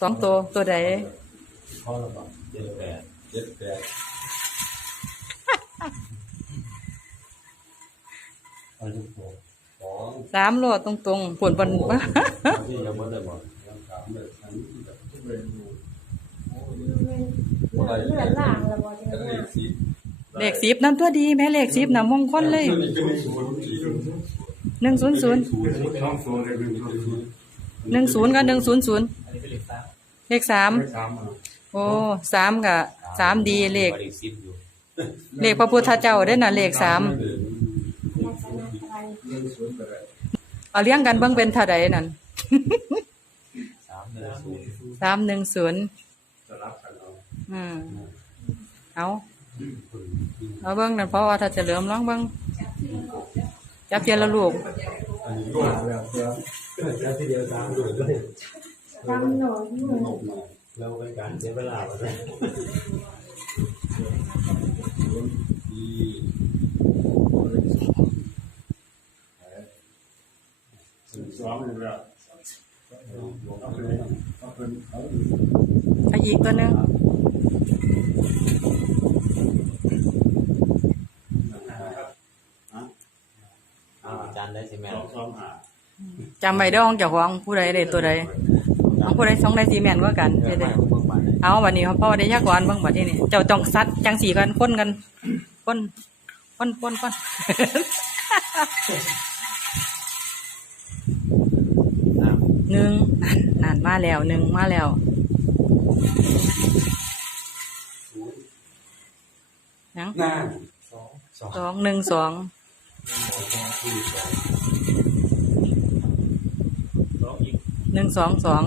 สองตัวตัวใดพ่อเราบอกเจ็ดแปดเจ็ดแปดเอาลูกโป่งสองสามโลดตรงๆผลบนที่ยังไม่ได้บอกยังสามเลยทั้งแบบทุกเมนูเลือดล่างแล้วบ่จังแล้วก็ไงเลขสิบเลขสิบนั่นตัวดีแม่เลขสิบน่ะมงคลเลยนี่ก็มีศูนย์สี่ศูนย์หนึ่งศูนย์ศูนย์ศูนย์สองศูนย์เลยหนึ่งศูนย์ หนึ่งศูนย์กับหนึ่งศูนย์ศูนย์อันนี้เป็นเลขสามเลขสามเลขสามอะโอ้สามกับสามดีเลข เลขสิบอยู่เลขพระพุทธเจ้าได้อน่ะเลขสามลักษณะอะไรเรื่องศูนย์ไปเลยเอาเลี้ยงกันเบิ่งเป็นเท่าใดนั่นสามหนึ่งศูนย์สามหนึ่งศูนย์สลับกันเอาอืมเอาเอาเบิ่งนั่นเพราะว่าถ้าจะเหลือมร้องเบิ่งจับเทียนละลูกอันนี้ก็แล้วเพื่อ แล้วทีเดียวสามศูนย์เลยจำหน่อยมือเราเป็นการเสียเวลาไปเลยดีสองหนึ่งแล้วเอาไปเลยเอาไปเอาไปเอาอีกตัวหนึงอาจารย์ได้สิแม่สองสองหา จำไว้เด้อของเจ้าของผู้ใดได้ตัวใดของผู้ใดสองได้สีแม่นกว่ากันเพื่เด้ออไม่เด้อของพวกมันเลยเอาวันนี้เพราะว่าได้ยากกว่าอันเบิ่งบัดนี้นี่เจ้าต้องซัดจังสีกันคนกันคนคนคนคนหนึ่งนั่นนั่นมาแล้วหนึ่งมาแล้วยังหน้าสองสองสองหนึ่งสองสองอีก หนึ่งสองสอง